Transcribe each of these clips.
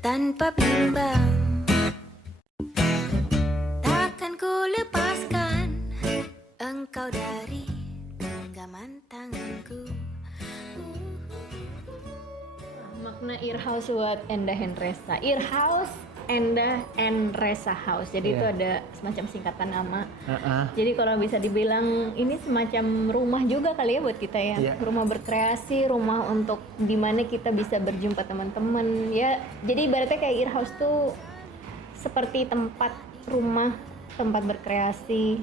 tanpa bimbang. Takkan ku lepaskan engkau dari genggaman tanganku. Makna Earhouse buat Endah and Resa. Earhouse, Endah and Resa House. Jadi itu ada semacam singkatan nama. Jadi kalau bisa dibilang ini semacam rumah juga kali ya buat kita ya. Rumah berkreasi, rumah untuk dimana kita bisa berjumpa teman-teman. Ya, jadi ibaratnya kayak Earhouse tuh seperti tempat rumah, tempat berkreasi,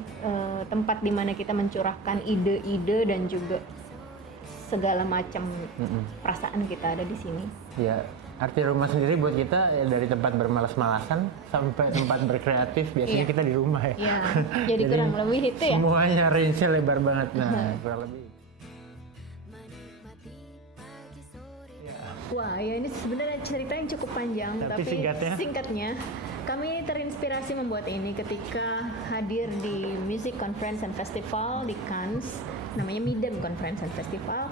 tempat dimana kita mencurahkan ide-ide dan juga segala macam perasaan kita ada di sini. Ya, arti rumah sendiri buat kita ya, dari tempat bermalas-malasan sampai tempat berkreatif. Biasanya kita di rumah ya. Iya, jadi kurang lebih itu ya. Semuanya range-nya lebar banget. Nah, kurang lebih. Wah, ya ini sebenarnya cerita yang cukup panjang, tapi singkatnya kami terinspirasi membuat ini ketika hadir di Music Conference and Festival di Cannes, namanya Midem Conference and Festival.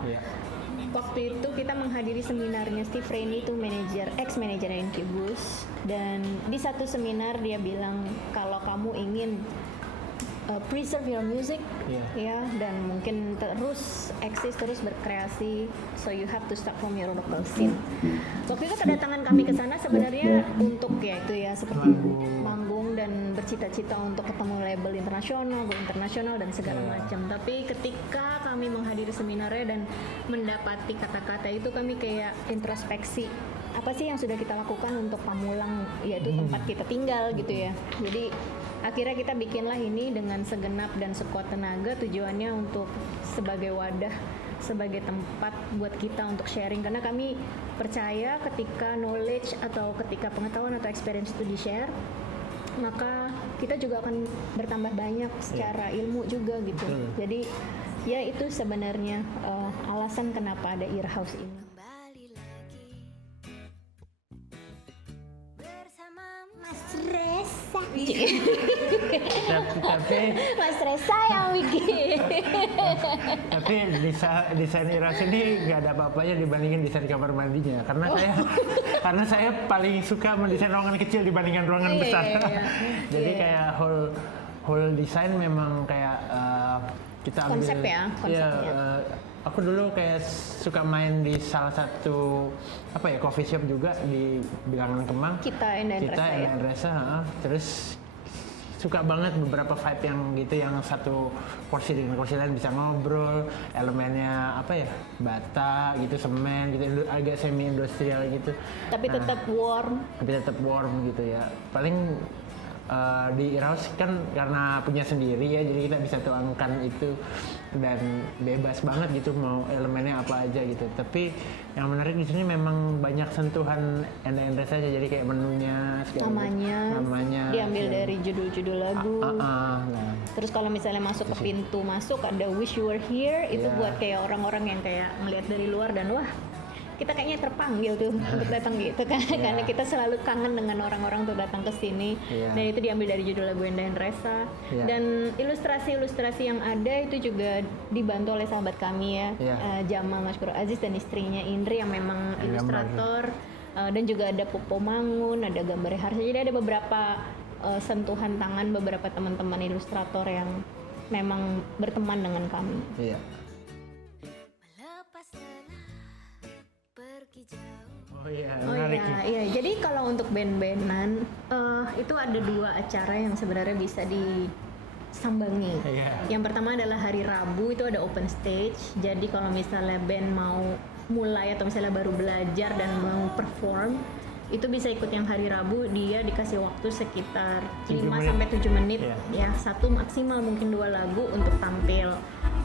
Waktu itu kita menghadiri seminarnya Steve Rainey, itu ex-manajer Incubus, dan di satu seminar dia bilang kalau kamu ingin preserve your music, ya, dan mungkin terus eksis, terus berkreasi, so you have to start from your local scene. Waktu itu kedatangan kami ke sana sebenarnya untuk ya itu ya seperti manggung dan bercita-cita untuk ketemu label internasional, go internasional dan segala macam. Tapi ketika kami menghadiri seminarnya dan mendapati kata-kata itu, kami kayak introspeksi apa sih yang sudah kita lakukan untuk Pamulang, yaitu tempat kita tinggal gitu ya. Jadi akhirnya kita bikinlah ini dengan segenap dan sekuat tenaga, tujuannya untuk sebagai wadah, sebagai tempat buat kita untuk sharing, karena kami percaya ketika knowledge atau ketika pengetahuan atau experience itu di-share, maka kita juga akan bertambah banyak secara ilmu juga gitu. Jadi ya itu sebenarnya alasan kenapa ada Earhouse ini. Tapi Mas Resa yang bikin. Tapi desain Earhouse ini nggak ada apa-apanya dibandingin desain kamar mandinya, karena saya paling suka mendesain ruangan kecil dibandingkan ruangan besar. Jadi kayak whole desain memang kayak kita ambil konsep ya, konsepnya. Aku dulu kayak suka main di salah satu coffee shop juga di Bilangan Kemang. Kita Endah Resa. Terus suka banget beberapa vibe yang gitu, yang satu kursi dengan kursi lain bisa ngobrol, elemennya bata gitu, semen gitu, agak semi industrial gitu. Tapi tetap warm gitu ya. Paling di Earhouse kan karena punya sendiri ya, jadi kita bisa tuangkan itu dan bebas banget gitu mau elemennya apa aja gitu. Tapi yang menarik di sini memang banyak sentuhan Endah and Resa aja, jadi kayak menunya, namanya diambil dari judul-judul lagu. Nah. Terus kalau misalnya masuk ke pintu masuk ada Wish You Were Here, itu buat kayak orang-orang yang kayak melihat dari luar dan wah, kita kayaknya terpanggil tuh untuk datang gitu kan, karena kita selalu kangen dengan orang-orang tuh datang ke sini. Dan itu diambil dari judul lagu Endah and Resa. Dan ilustrasi-ilustrasi yang ada itu juga dibantu oleh sahabat kami ya, Jamal Mashkur Aziz dan istrinya Indri yang memang ilustrator. Dan juga ada Popo Mangun, ada gambar Harsha. Jadi ada beberapa sentuhan tangan beberapa teman-teman ilustrator yang memang berteman dengan kami. Jadi kalau untuk band-bandan itu ada 2 acara yang sebenarnya bisa disambangi. Yang pertama adalah hari Rabu, itu ada open stage. Jadi kalau misalnya band mau mulai atau misalnya baru belajar dan mau perform, itu bisa ikut yang hari Rabu. Dia dikasih waktu sekitar 5-7 menit ya, satu maksimal mungkin 2 lagu untuk tampil.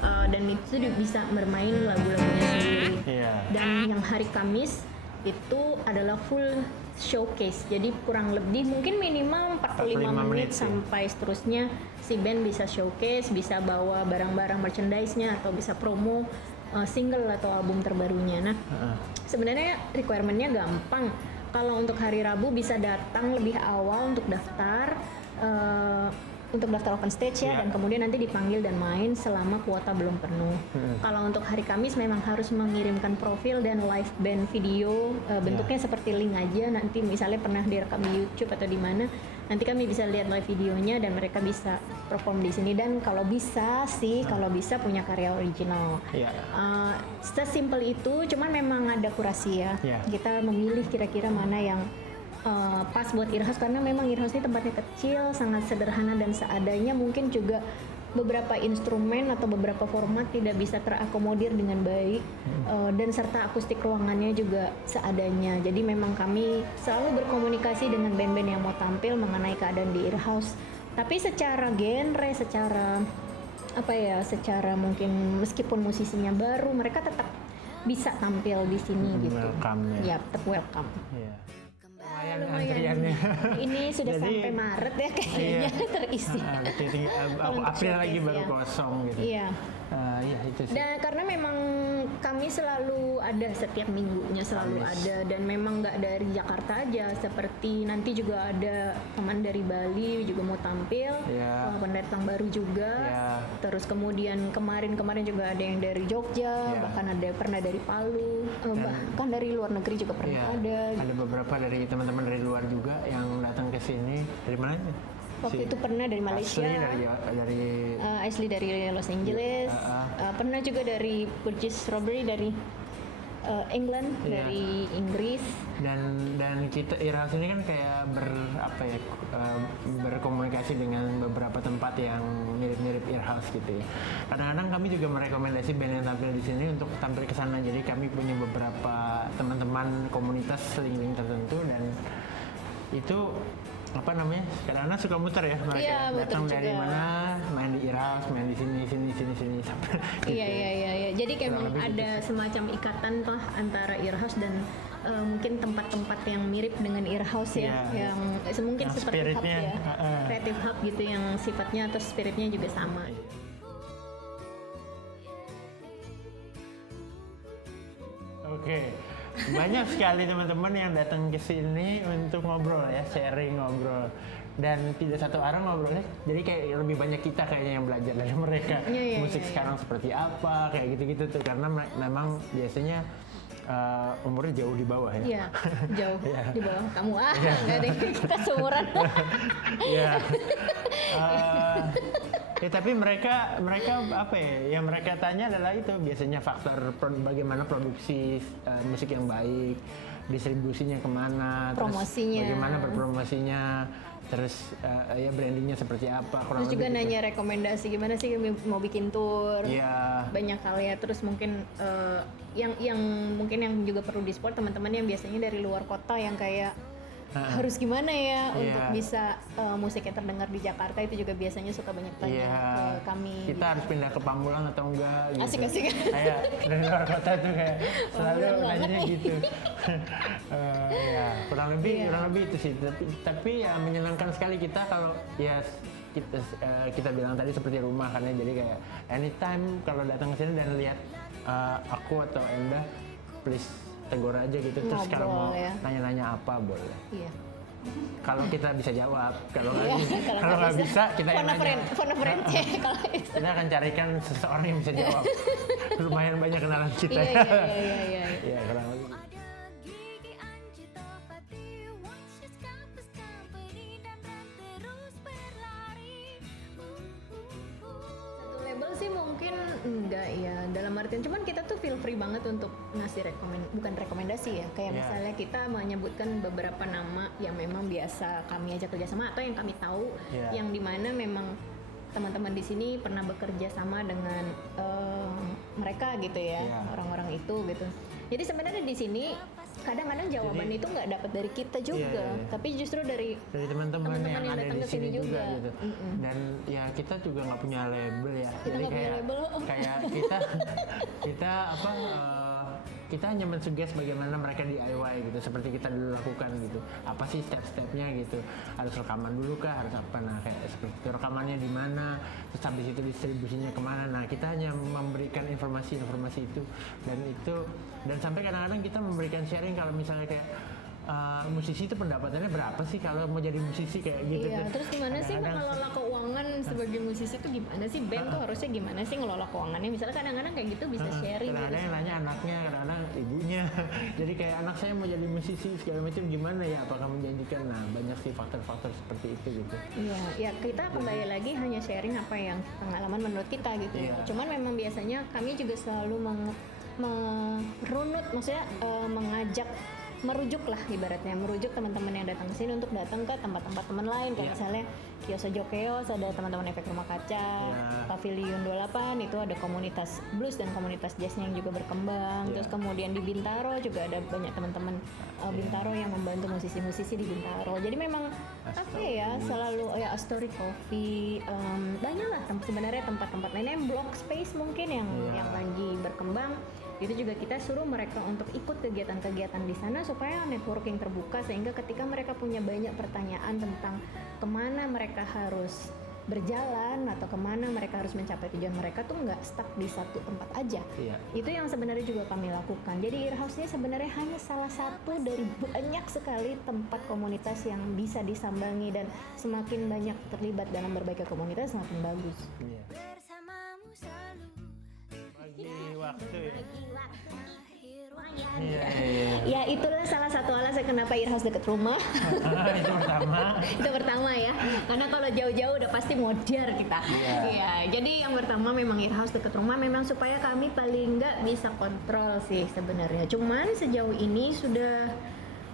Dan itu bisa bermain lagu-lagunya sendiri. Dan yang hari Kamis itu adalah full showcase, jadi kurang lebih mungkin minimal 45 menit sampai seterusnya si band bisa showcase, bisa bawa barang-barang merchandise-nya atau bisa promo single atau album terbarunya. Nah, sebenarnya requirement-nya gampang. Kalau untuk hari Rabu bisa datang lebih awal untuk daftar. untuk daftar open stage ya, dan kemudian nanti dipanggil dan main selama kuota belum penuh. Kalau untuk hari Kamis memang harus mengirimkan profil dan live band video, bentuknya seperti link aja, nanti misalnya pernah direkam di YouTube atau di mana, nanti kami bisa lihat live videonya dan mereka bisa perform di sini. Dan kalau bisa sih, kalau bisa punya karya original. Sesimpel itu, cuman memang ada kurasi ya. Kita memilih kira-kira mana yang pas buat Earhouse, karena memang Earhouse ini tempatnya kecil, sangat sederhana dan seadanya. Mungkin juga beberapa instrumen atau beberapa format tidak bisa terakomodir dengan baik, dan serta akustik ruangannya juga seadanya. Jadi memang kami selalu berkomunikasi dengan band-band yang mau tampil mengenai keadaan di Earhouse. Tapi secara genre, secara secara mungkin meskipun musisinya baru, mereka tetap bisa tampil di sini gitu. Welcome ya. Tetap welcome. Lumayan antriannya. Ini sudah sampai Maret ya kayaknya terisi. April lagi baru kosong gitu. Iya. Itu sih. Dan karena memang kami selalu ada setiap minggunya ada, dan memang nggak dari Jakarta aja, seperti nanti juga ada teman dari Bali juga mau tampil, pendatang baru juga. Terus kemudian kemarin juga ada yang dari Jogja, bahkan ada pernah dari Palu, bahkan dari luar negeri juga pernah ada. Ada beberapa dari teman-teman dari luar juga yang datang ke sini. Dari mana? Waktu itu pernah dari Malaysia, Ashley dari Los Angeles, pernah juga dari Burgess Robbery dari England, dari Inggris. Dan kita Earhouse ini kan kayak berkomunikasi dengan beberapa tempat yang mirip-mirip Earhouse gitu ya. Kadang-kadang kami juga merekomendasi band yang tampil di sini untuk tampil ke sana. Jadi kami punya beberapa teman-teman komunitas link-link tertentu, dan itu kadang-kadang suka muter ya mereka, datang dari mana, main di Earhouse, main di sini sampai gitu. Iya. Jadi memang ada semacam ikatan antara Earhouse dan mungkin tempat-tempat yang mirip dengan Earhouse yang mungkin seperti hub ya, creative hub gitu, yang sifatnya atau spiritnya juga sama. Oke. Banyak sekali teman-teman yang datang ke sini untuk ngobrol ya, sharing, ngobrol. Dan tidak satu arah ngobrolnya, jadi kayak lebih banyak kita kayaknya yang belajar dari mereka. Musik sekarang seperti apa, kayak gitu-gitu tuh. Karena memang biasanya umurnya jauh di bawah ya. Iya, jauh di bawah kamu. Nggak ada, kita seumuran. Ya tapi mereka yang mereka tanya adalah itu biasanya faktor bagaimana produksi musik yang baik, distribusinya kemana, promosinya, terus bagaimana berpromosinya, terus brandingnya seperti apa. Terus juga nanya rekomendasi gimana sih mau bikin tour, banyak hal ya. Terus mungkin yang mungkin yang juga perlu di support teman-teman yang biasanya dari luar kota yang kayak harus gimana ya untuk bisa musiknya terdengar di Jakarta, itu juga biasanya suka banyak tanya ke kami. Kita harus pindah ke Pamulang atau enggak gitu. Asik-asik. Kayak dari luar kota tuh kayak selalu nanya gitu. Kurang lebih itu sih. Tapi ya menyenangkan sekali kita kalau kita bilang tadi seperti rumah, karena jadi kayak anytime kalau datang ke sini dan lihat aku atau Enda, please tegur aja gitu. Terus kalau mau nanya-nanya apa boleh. Kalau kita bisa jawab, kalau nggak bisa kita yang nanya. Phone a friend kalau itu. Kita akan carikan seseorang yang bisa jawab. Lumayan banyak kenalan kita. Iya, kurang lebih. Enggak ya, dalam artian cuman kita tuh feel free banget untuk ngasih bukan rekomendasi ya, kayak misalnya kita menyebutkan beberapa nama yang memang biasa kami ajak kerjasama atau yang kami tahu, yang dimana memang teman-teman di sini pernah bekerja sama dengan mereka gitu ya, orang-orang itu gitu. Jadi sebenarnya di sini kadang-kadang jawaban itu nggak dapat dari kita juga, tapi justru dari teman-teman yang ada di sini juga gitu. Dan ya kita juga nggak punya label ya, kita jadi kayak kita kita hanya mensuggest bagaimana mereka DIY gitu, seperti kita dulu lakukan gitu. Apa sih step-stepnya gitu? Harus rekaman dulu kah? Harus apa? Nah kayak seperti itu, rekamannya di mana? Terus habis itu distribusinya kemana? Nah kita hanya memberikan informasi itu, dan sampai kadang-kadang kita memberikan sharing kalau misalnya kayak musisi itu pendapatannya berapa sih kalau mau jadi musisi kayak gitu Iya, tuh. terus gimana sih Kadang-kadang mengelola keuangan sebagai musisi itu gimana sih? Band tuh harusnya gimana sih ngelola keuangannya? Misalnya kadang-kadang kayak gitu bisa sharing kadang-kadang gitu. yang nanya anaknya, kadang-kadang ibunya. Jadi kayak anak saya mau jadi musisi segala macam gimana ya? Apakah menjanjikan? Nah, banyak sih faktor-faktor seperti itu gitu. Iya, ya kita kembali lagi hanya sharing apa yang pengalaman menurut kita gitu. Iya. Cuman memang biasanya kami juga selalu merunut, maksudnya mengajak, merujuk lah ibaratnya, merujuk teman-teman yang datang ke sini untuk datang ke tempat-tempat teman lain kayak Iya. misalnya Kios Jokeos, ada teman-teman Efek Rumah Kaca, Iya. Pavilion 28 itu ada komunitas blues dan komunitas jazznya yang juga berkembang. Iya. Terus kemudian di Bintaro juga ada banyak teman-teman Bintaro yang membantu musisi-musisi di Bintaro. Jadi memang apa ya, selalu ya Astory Coffee, banyak lah sebenarnya tempat-tempat lainnya, yang Block Space mungkin yang Iya. lagi berkembang. Itu juga kita suruh mereka untuk ikut kegiatan-kegiatan di sana supaya networking terbuka, sehingga ketika mereka punya banyak pertanyaan tentang kemana mereka harus berjalan atau kemana mereka harus mencapai tujuan mereka tuh nggak stuck di satu tempat aja. Iya. Itu yang sebenarnya juga kami lakukan. Jadi Earhouse ini sebenarnya hanya salah satu dari banyak sekali tempat komunitas yang bisa disambangi, dan semakin banyak terlibat dalam berbagai komunitas semakin bagus. Iya. Bersamamu selalu Bagi waktu ya. akhir Iya. Ya itulah salah satu alasan kenapa Earhouse dekat rumah. Itu pertama. Itu pertama ya, karena kalau jauh-jauh udah pasti modar kita. Iya. Iya, jadi yang pertama memang Earhouse dekat rumah, memang supaya kami paling nggak bisa kontrol sih sebenarnya. Cuman sejauh ini sudah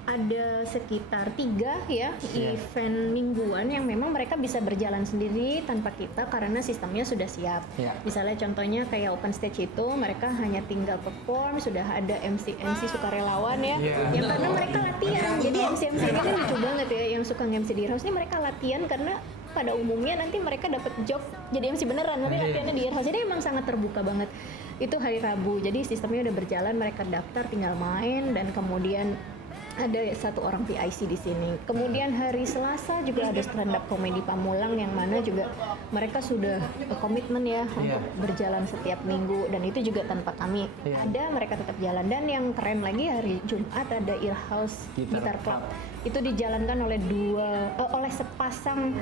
ada sekitar 3 ya Iya. event mingguan yang memang mereka bisa berjalan sendiri tanpa kita karena sistemnya sudah siap. Iya. Misalnya contohnya kayak open stage itu mereka hanya tinggal perform, sudah ada MC sukarelawan ya, Iya. yang karena mereka latihan. Jadi MC ini kan lucu banget ya, yang suka MC di Earhouse ini mereka latihan karena pada umumnya nanti mereka dapat job jadi MC beneran, nanti Iya. latihannya di Earhouse. Jadi emang sangat terbuka banget. Itu hari Rabu, jadi sistemnya udah berjalan, mereka daftar tinggal main, dan kemudian ada 1 orang PIC di sini. Kemudian hari Selasa juga ada stand up comedy Pamulang yang mana juga mereka sudah komitmen ya untuk berjalan setiap minggu, dan itu juga tanpa kami Iya. ada, mereka tetap jalan. Dan yang keren lagi hari Jumat ada Earhouse Gitar Guitar Club. Club. Itu dijalankan oleh sepasang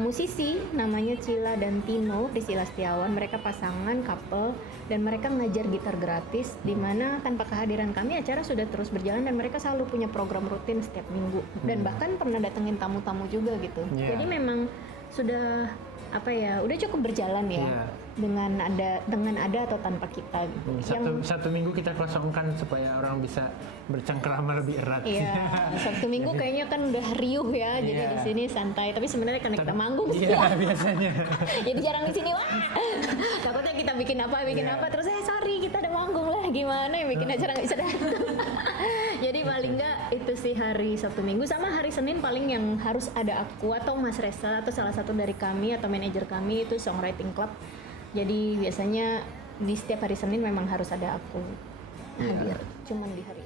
musisi namanya Cila dan Tino, Priscilla Setiawan. Mereka pasangan couple dan mereka ngajar gitar gratis, di mana tanpa kehadiran kami acara sudah terus berjalan, dan mereka selalu punya program rutin setiap minggu, dan bahkan pernah datengin tamu-tamu juga gitu. Iya. Jadi memang sudah apa ya, udah cukup berjalan ya. Iya. dengan ada atau tanpa kita gitu. Satu minggu kita kosongkan supaya orang bisa bercengkrama lebih erat. Iya, Sabtu Minggu kayaknya kan udah riuh ya, jadi Iya. di sini santai. Tapi sebenarnya karena kita manggung sih, Iya, biasanya. jadi jarang di sini. Wah, takutnya kita bikin Iya. apa, terus sorry kita ada manggung lah, gimana ya, bikin acara nggak bisa datang. Jadi paling nggak itu sih hari Sabtu Minggu, sama hari Senin paling yang harus ada aku atau Mas Reza atau salah satu dari kami atau manajer kami itu songwriting club. Jadi biasanya di setiap hari Senin memang harus ada aku hadir, cuman di hari